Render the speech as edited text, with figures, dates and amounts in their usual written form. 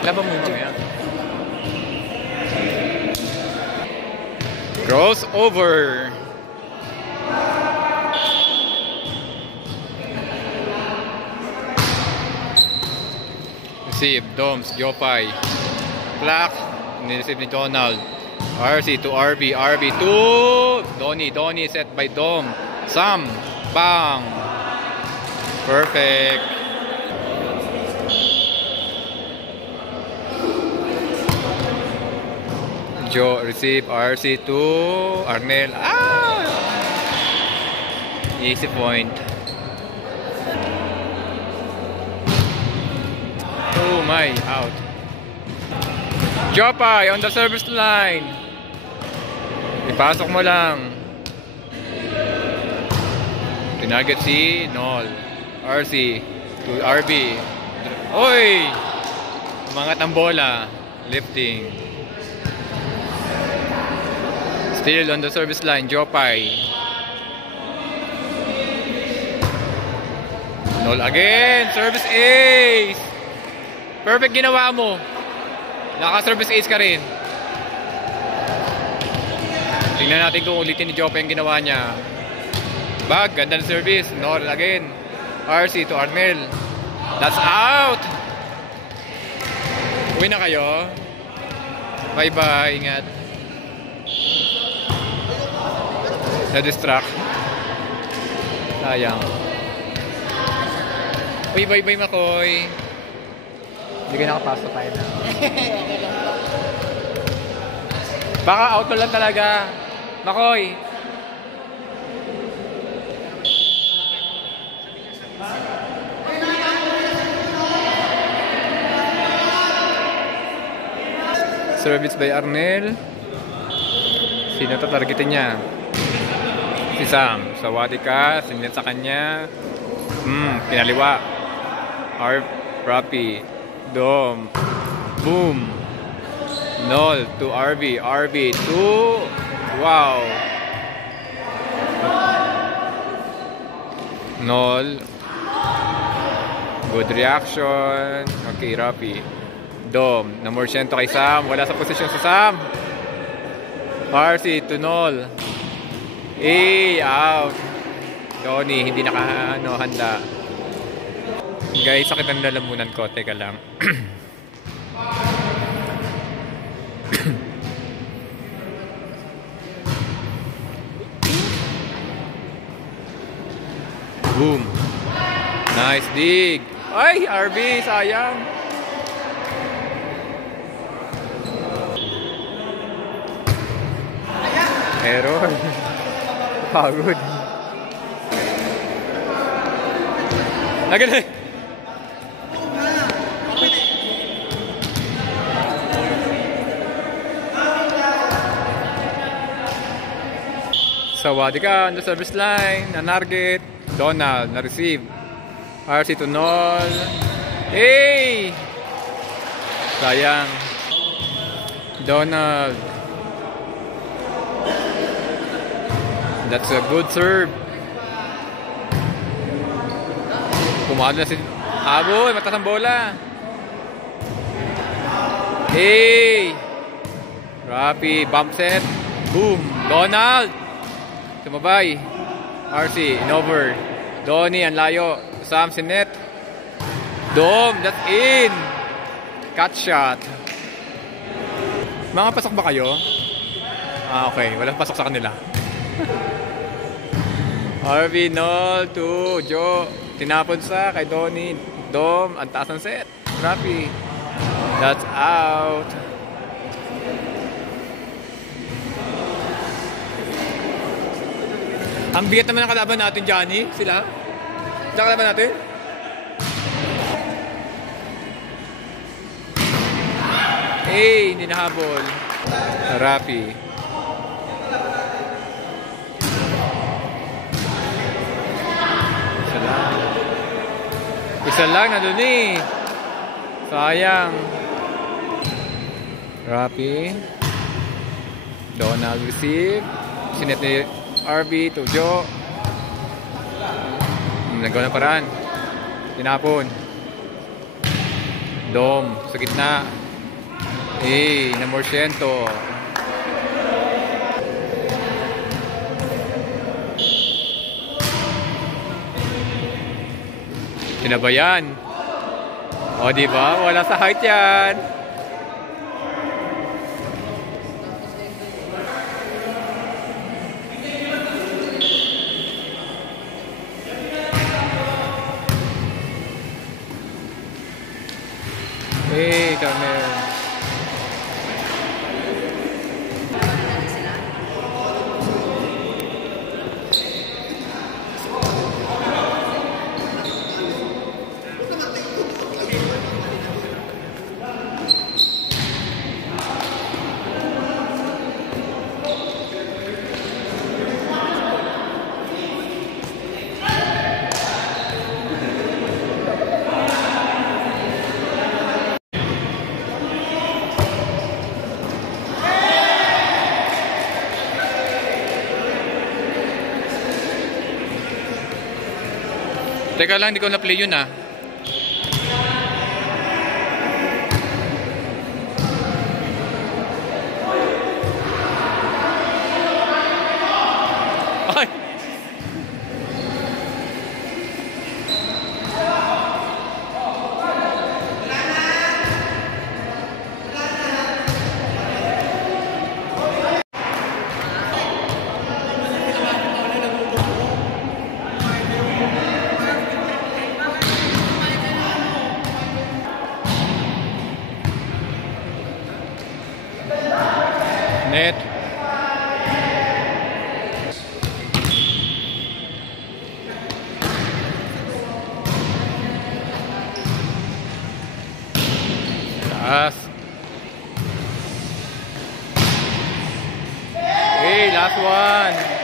Laban mo mamaya. Crossover. Receive, Doms, Jopay. Black, nireceive ni Donald. RC to RB, RB to Donnie set by Dom. Sam, bang. Perfect. Joe, receive, RC to Arnel. Easy point. Oh my, out. Jopay on the service line. Ipasok mo lang. Tinarget si Nol. RC to RB. Oy! Umangat ang bola. Lifting. Still on the service line, Jopay. Nol again. Service ace. Perfect ginawa mo. Naka-service ace ka rin. Tingnan natin kung ulitin ni Jopay ang ginawa niya. Bag, ganda ng service. Nol again. RC to Arnel. That's out. Uwi na kayo. Bye-bye. Ingat. Na-distract. Sayang. Uy, bye-bye Makoy. Hindi ka nakapasok tayo na. Baka out lang talaga. Makoy. Service by Arnel. Sino tatargetin niya? Si Sam. Sawadi ka. Sinet sa kanya. Pinaliwa. Rapi. Dom. Boom. Nol to RB. RB to... Wow. Nol. Good reaction. Okay, Rapi. Dom. Namorsyento kay Sam. Wala sa posisyon sa Sam. RC to Nol. Out. Donnie, hindi handa. Guys, sakit ang lalamunan ko. Teka lang. Boom. Nice dig. Ay, RB, sayang. Error. Pagod. Agad. Sawadi ka on the service line. Na-target. Donald. Na-receive. RC to Nol. Hey! Sayang. Donald. That's a good serve. Pumalo na si Aboy. Matas ang bola. Hey! Rapi. Bump set. Boom. Donald. Tumabay. RC, in over. Donnie, ang layo. Sam, sinet. Dom, that's in. Cut shot. Mga pasok ba kayo? Okay. Walang pasok sa kanila. RV, Nol, to Joe. Tinapon sa kay Donnie. Dom, ang taas ng set. Rapi. That's out. Ang bigat naman ang kalaban natin, Johnny. Sila? Sila kalaban natin? Hindi nahabol. Rapi. Isa lang na dun eh. Sayang. Rapi. Donald receive. Sinet ni RB to Joe. Nagawa ng paraan. Tinapon. Dom, sa gitna. Number 100. Tinabayan. O, diba? Wala sa height yan. Carmel. Teka lang, hindi ko na-play yun ah. Ay! Net. Taas. Hey, last one.